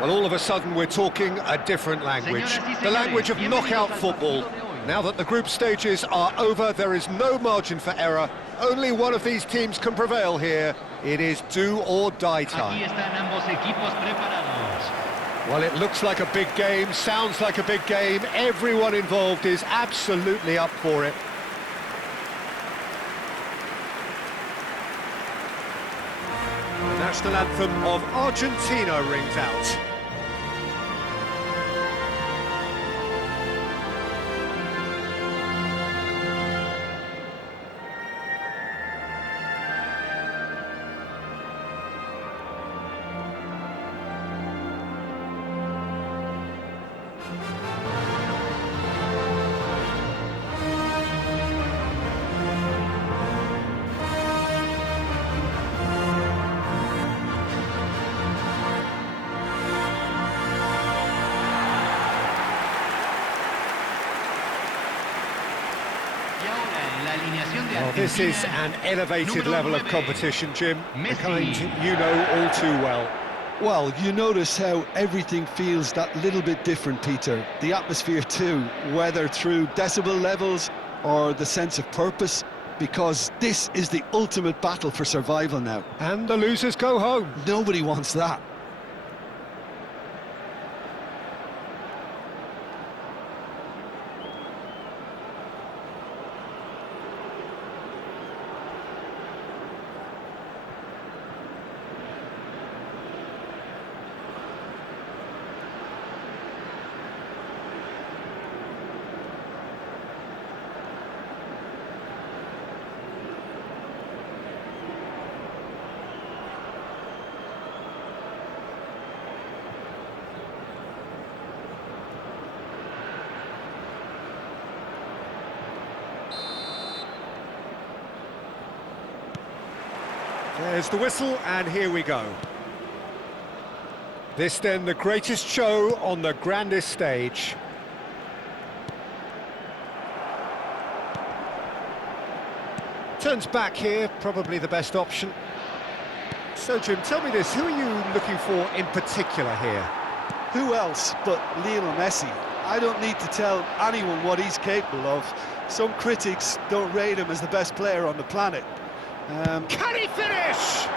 Well, all of a sudden we're talking a different language, the language of knockout football. Now that the group stages are over, there is no margin for error. Only one of these teams can prevail here. It is do or die time. Well, it looks like a big game, sounds like a big game. Everyone involved is absolutely up for it. The national anthem of Argentina rings out. Well, this is an elevated level of competition, Jim, the kind you know all too well. Well, you notice how everything feels that little bit different, Peter. The atmosphere too, whether through decibel levels or the sense of purpose, because this is the ultimate battle for survival now. And the losers go home. Nobody wants that. There's the whistle, and here we go. This then the greatest show on the grandest stage. Turns back here, probably the best option. So, Jim, tell me this, who are you looking for in particular here? Who else but Lionel Messi? I don't need to tell anyone what he's capable of. Some critics don't rate him as the best player on the planet. Can he finish?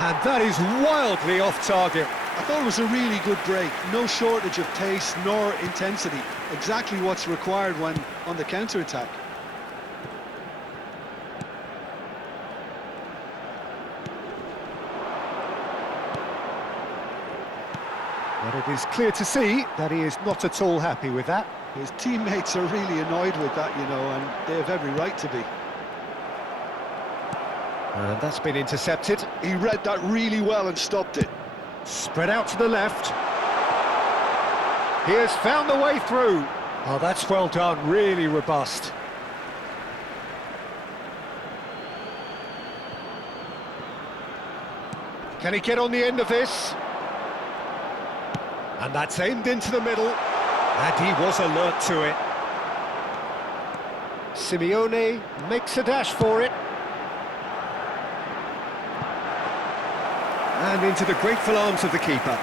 And that is wildly off target. I thought it was a really good break. No shortage of pace nor intensity. Exactly what's required when on the counter-attack. But it is clear to see that he is not at all happy with that. His teammates are really annoyed with that, you know, and they have every right to be. And that's been intercepted. He read that really well and stopped it. Spread out to the left. He has found the way through. Oh, that's well done, really robust. Can he get on the end of this? And that's aimed into the middle. And he was alert to it. Simeone makes a dash for it. And into the grateful arms of the keeper.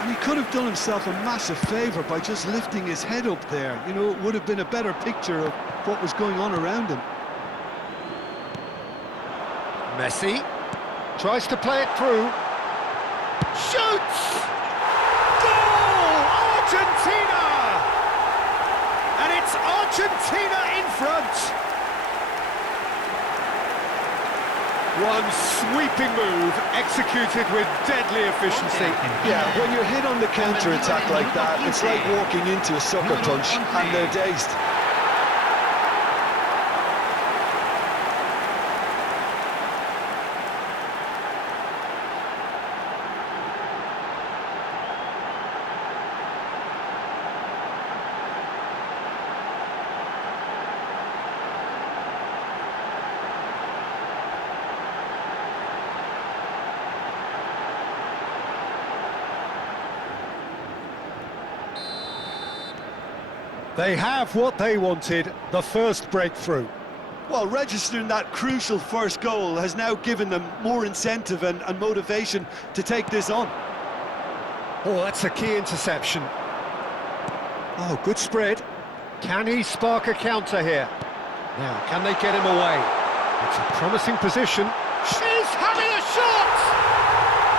And he could have done himself a massive favour by just lifting his head up there. You know, it would have been a better picture of what was going on around him. Messi tries to play it through. Shoots! Goal! Argentina! And it's Argentina in front. One sweeping move, executed with deadly efficiency. Yeah, when you're hit on the counter-attack like that, it's like walking into a sucker punch, and they're dazed. They have what they wanted, the first breakthrough. Well, registering that crucial first goal has now given them more incentive and motivation to take this on. Oh, that's a key interception. Oh, good spread. Can he spark a counter here? Now, can they get him away? It's a promising position. She's having a shot!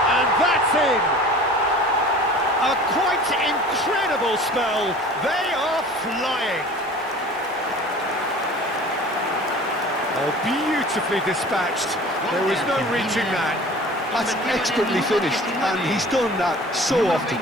And that's in! A quite incredible spell. They are flying. Oh, beautifully dispatched. There was no reaching that. That's expertly finished, and he's done that so often.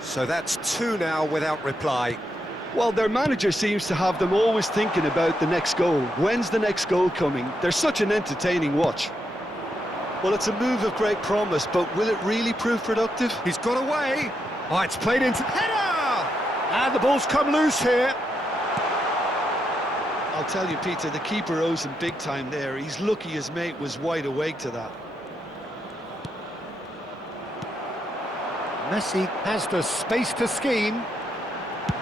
So that's two now without reply. Well, their manager seems to have them always thinking about the next goal. When's the next goal coming? They're such an entertaining watch. Well, it's a move of great promise, but will it really prove productive? He's got away. Oh, it's played into... Header! And the ball's come loose here. I'll tell you, Peter, the keeper owes him big time there. He's lucky his mate was wide awake to that. Messi has the space to scheme.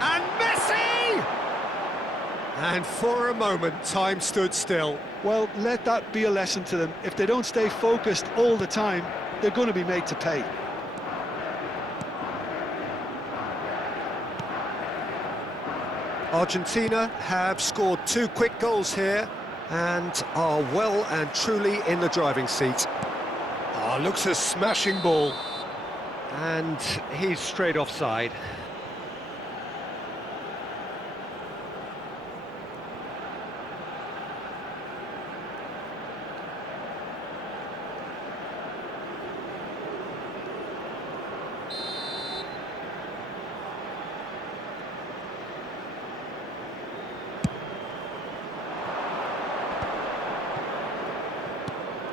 And Messi! And for a moment, time stood still. Well, let that be a lesson to them. If they don't stay focused all the time, they're going to be made to pay. Argentina have scored two quick goals here and are well and truly in the driving seat. Oh, looks a smashing ball. And he's straight offside.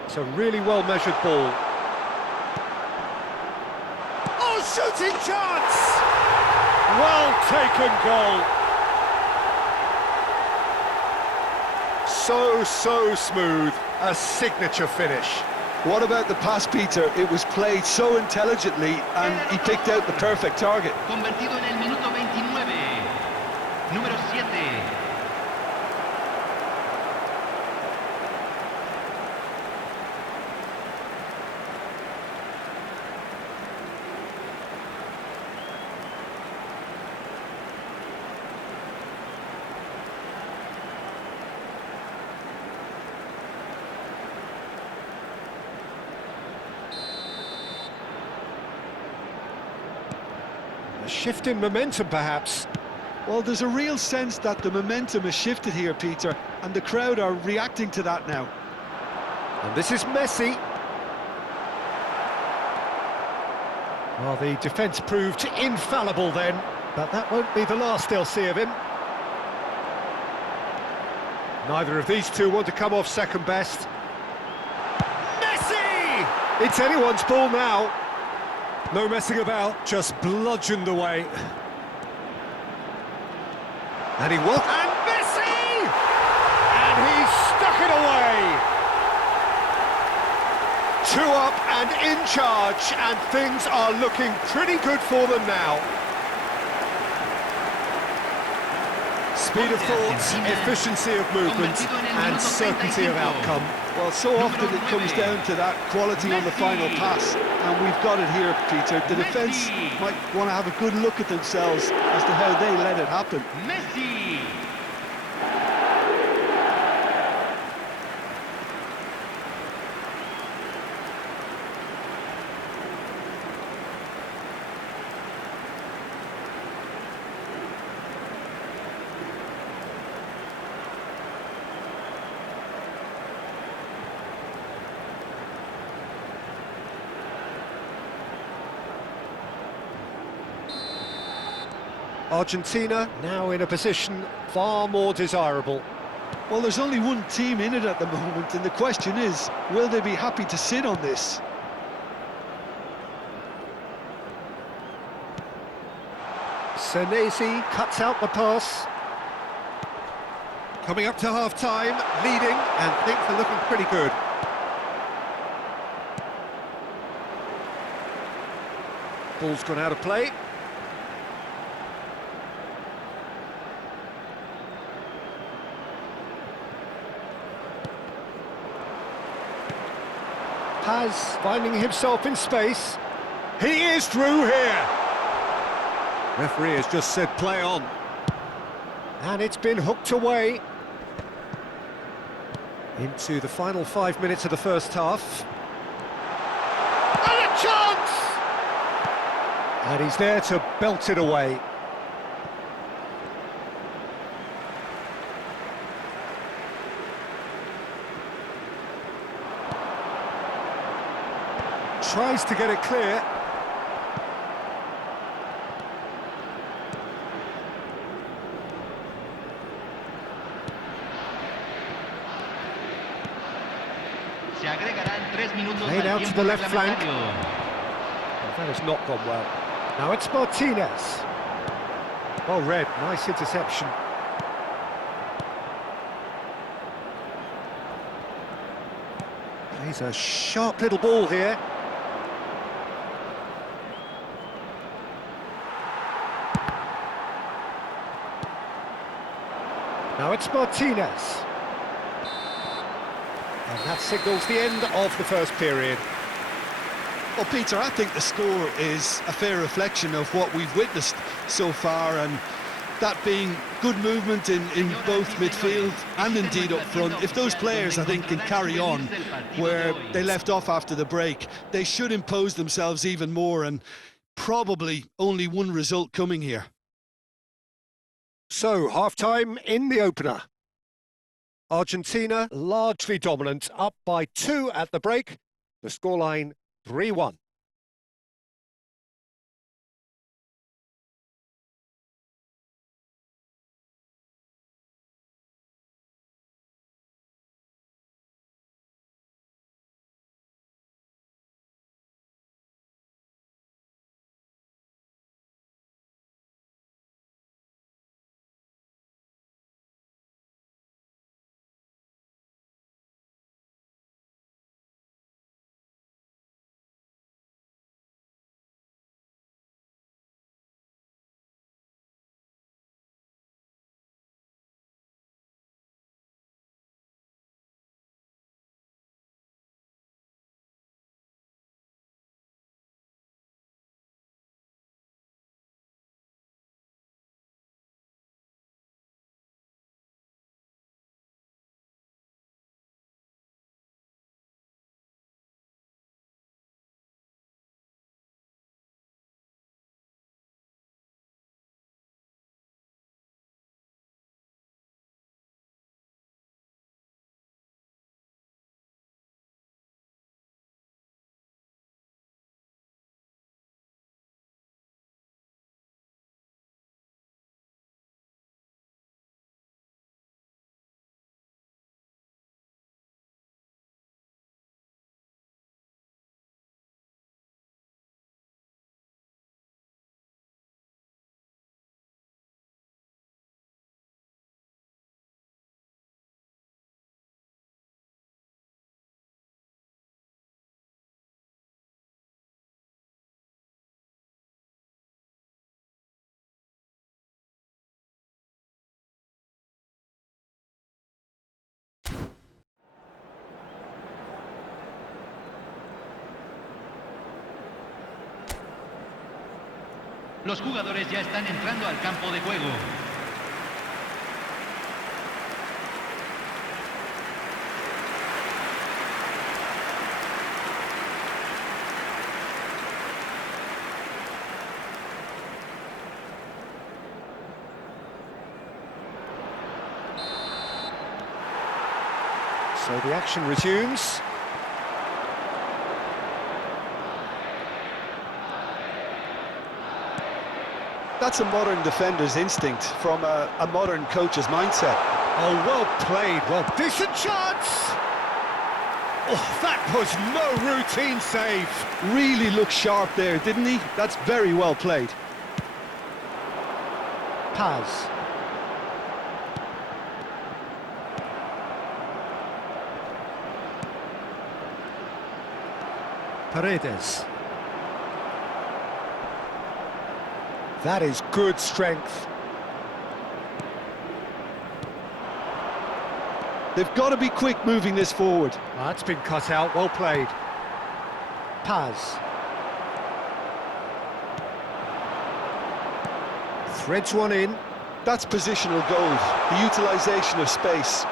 It's a really well-measured ball. Shooting chance! Well taken goal. So smooth. A signature finish. What about the pass, Peter? It was played so intelligently and he picked out the perfect target. Convertido en el minuto 29. Número 7. A shift in momentum, perhaps. Well, there's a real sense that the momentum has shifted here, Peter, and the crowd are reacting to that now. And this is Messi. Well, the defence proved infallible then, but that won't be the last they'll see of him. Neither of these two want to come off second best. Messi! It's anyone's ball now. No messing about, just bludgeoned away. And he will... And Messi! And he stuck it away! 2 up and in charge, and things are looking pretty good for them now. Speed of thought, efficiency of movement, and certainty of outcome. Well, so often it comes down to that quality on the final pass, and we've got it here, Peter. The defence might want to have a good look at themselves as to how they let it happen. Messi. Argentina now in a position far more desirable. Well, there's only one team in it at the moment, and the question is, will they be happy to sit on this? Senesi cuts out the pass. Coming up to half-time, leading, and things are looking pretty good. Ball's gone out of play. Paz finding himself in space. He is through here. Referee has just said play on. And it's been hooked away. Into the final 5 minutes of the first half. And a chance! And he's there to belt it away. Tries to get it clear. Se agregarán 3 minutos Played al out to tiempo the left flank. reglamentario. That has not gone well. Now it's Martinez. Well read, nice interception. Plays a sharp little ball here. Now it's Martinez. And that signals the end of the first period. Well, Peter, I think the score is a fair reflection of what we've witnessed so far, and that being good movement in both midfield and indeed up front. If those players, I think, can carry on where they left off after the break, they should impose themselves even more, and probably only one result coming here. So, half-time in the opener. Argentina largely dominant, up by 2 at the break. The scoreline 3-1. Los jugadores ya están entrando al campo de juego. So the action resumes. That's a modern defender's instinct from a modern coach's mindset. Oh, well played. Well, decent chance. Oh, that was no routine save. Really looked sharp there, didn't he? That's very well played. Paz. Paredes. That is good strength. They've got to be quick moving this forward. That's been cut out, well played. Paz. Threads one in. That's positional gold, the utilisation of space.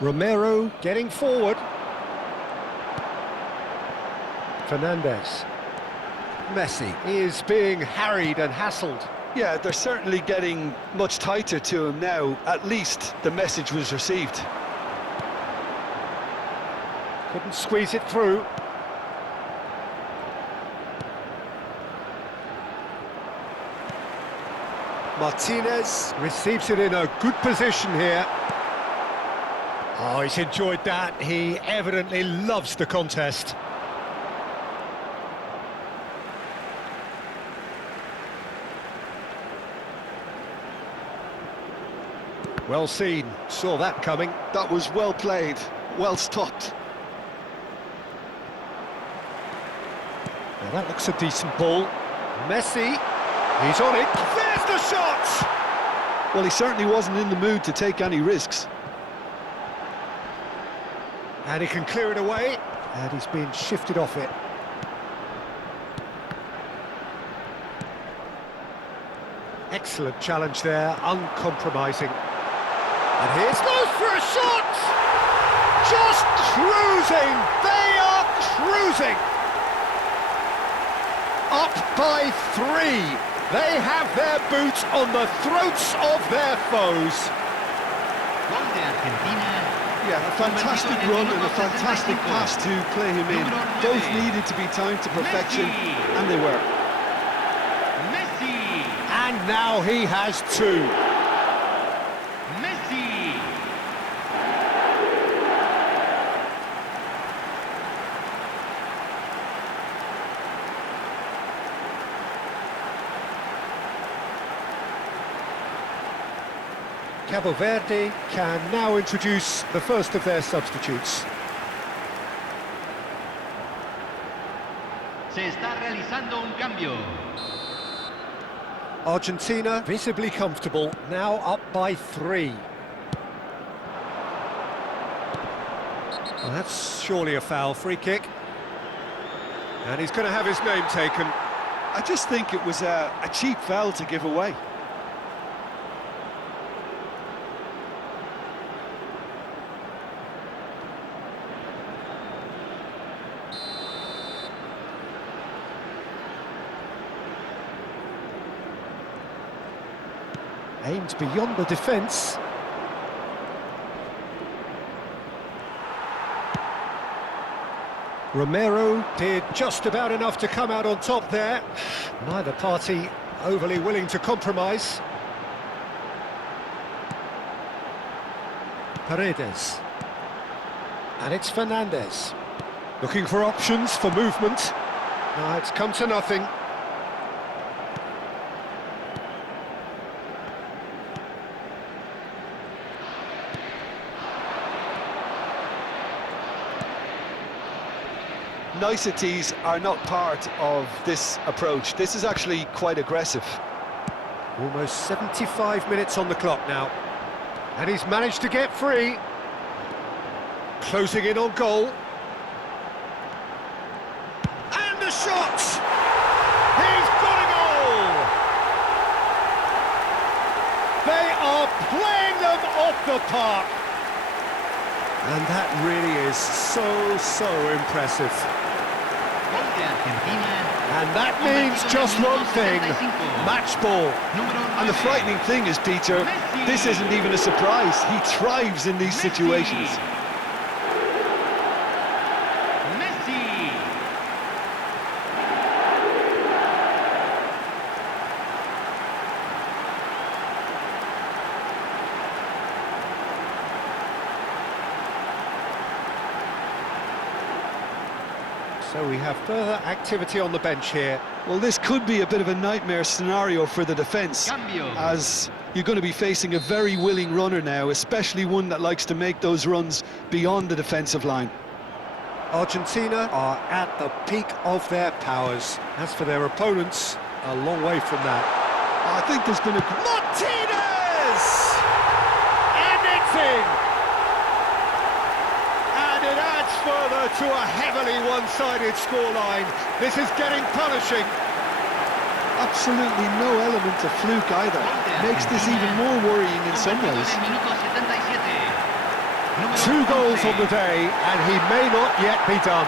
Romero getting forward. Fernandez. Messi is being harried and hassled. Yeah, they're certainly getting much tighter to him now. At least the message was received. Couldn't squeeze it through. Martinez receives it in a good position here. Oh, he's enjoyed that. He evidently loves the contest. Well seen, saw that coming. That was well played, well stopped. Well, that looks a decent ball. Messi, he's on it. There's the shot! Well, he certainly wasn't in the mood to take any risks. And he can clear it away, and he's been shifted off it. Excellent challenge there, uncompromising. And here's goes for a shot! Just cruising! They are cruising! Up by 3. They have their boots on the throats of their foes. Gol de Argentina. Yeah, a fantastic run and a fantastic pass to play him in. Both needed to be timed to perfection, and they were. Messi. And now he has 2. Messi. Cape Verde can now introduce the first of their substitutes. Se está realizando un cambio. Argentina visibly comfortable, now up by 3. Well, that's surely a foul, free kick. And he's going to have his name taken. I just think it was a cheap foul to give away. Aimed beyond the defence. Romero did just about enough to come out on top there. Neither party overly willing to compromise. Paredes. And it's Fernandez. Looking for options for movement. It's come to nothing. Niceties are not part of this approach. This is actually quite aggressive. Almost 75 minutes on the clock now. And he's managed to get free. Closing in on goal. And a shot! He's got a goal! They are playing them off the park. And that really is so impressive. Gol de Argentina. And that means just one thing, match ball. And the frightening thing is, Peter, this isn't even a surprise. He thrives in these situations. Messi. So we have further activity on the bench here. Well, this could be a bit of a nightmare scenario for the defence, Cambio. as you're going to be facing a very willing runner now, especially one that likes to make those runs beyond the defensive line. Argentina are at the peak of their powers. As for their opponents, a long way from that. I think there's been a... Martinez! And it's in! And it adds further to a heavily one-sided scoreline. This is getting punishing. Absolutely no element of fluke either. Makes this even more worrying in some ways. 2 goals on the day, and he may not yet be done.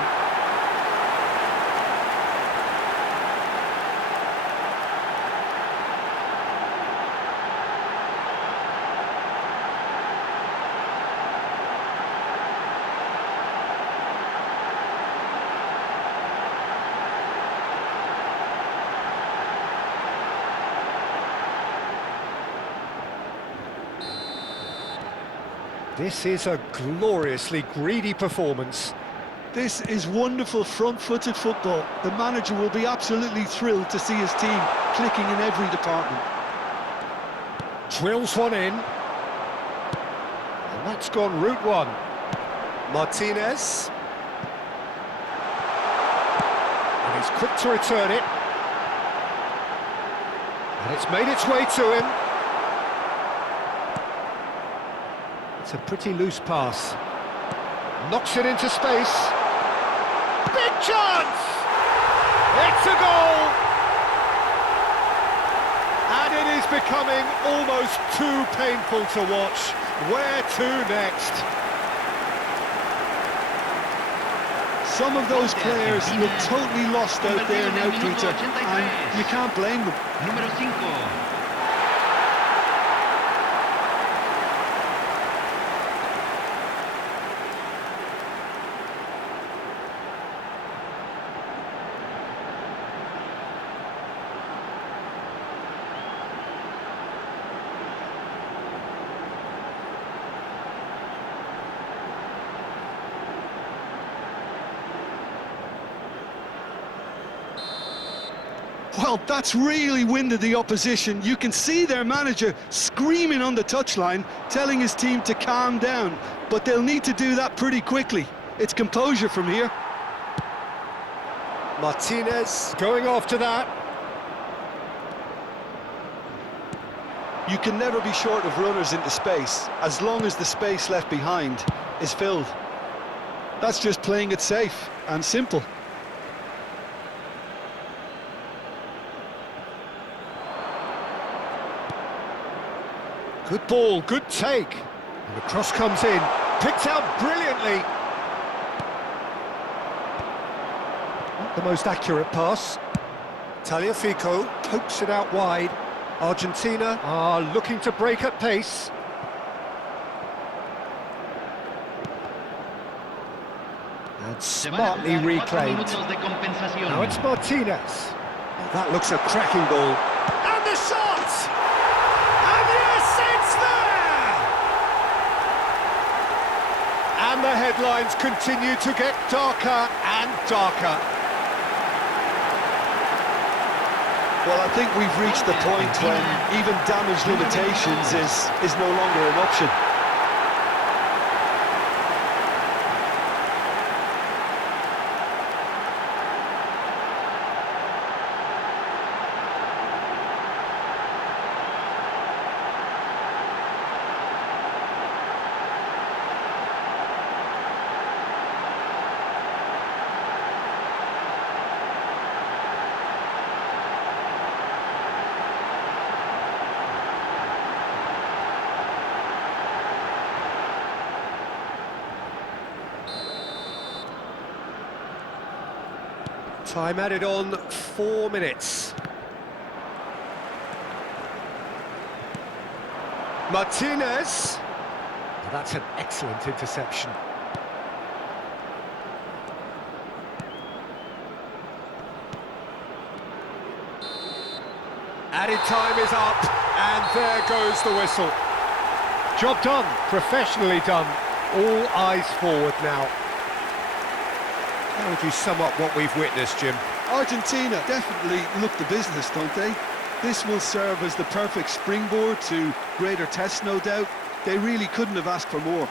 This is a gloriously greedy performance. This is wonderful front-footed football. The manager will be absolutely thrilled to see his team clicking in every department. Drills one in. And that's gone route one. Martinez. And he's quick to return it. And it's made its way to him. It's a pretty loose pass. Knocks it into space. Big chance! It's a goal! And it is becoming almost too painful to watch. Where to next? Some of those players look totally lost out there now, Peter, and you can't blame them. Número 5. Well, that's really winded the opposition. You can see their manager screaming on the touchline, telling his team to calm down. But they'll need to do that pretty quickly. It's composure from here. Martinez going after that. You can never be short of runners into space, as long as the space left behind is filled. That's just playing it safe and simple. Good ball, good take. And the cross comes in, picked out brilliantly. Not the most accurate pass. Tagliafico pokes it out wide. Argentina are looking to break at pace. And smartly reclaimed. Now it's Martinez. Oh, that looks a cracking ball. And the shot! And yes, it's there! And the headlines continue to get darker and darker. Well, I think we've reached the point when even damage limitations is no longer an option. Time added on 4 minutes. Martinez. Oh, that's an excellent interception. Added time is up, and there goes the whistle. Job done, professionally done. All eyes forward now. How would you sum up what we've witnessed, Jim? Argentina definitely look the business, don't they? This will serve as the perfect springboard to greater tests, no doubt. They really couldn't have asked for more.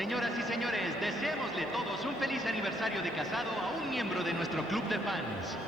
Señoras y señores, deseémosle todos un feliz aniversario de casado a un miembro de nuestro club de fans.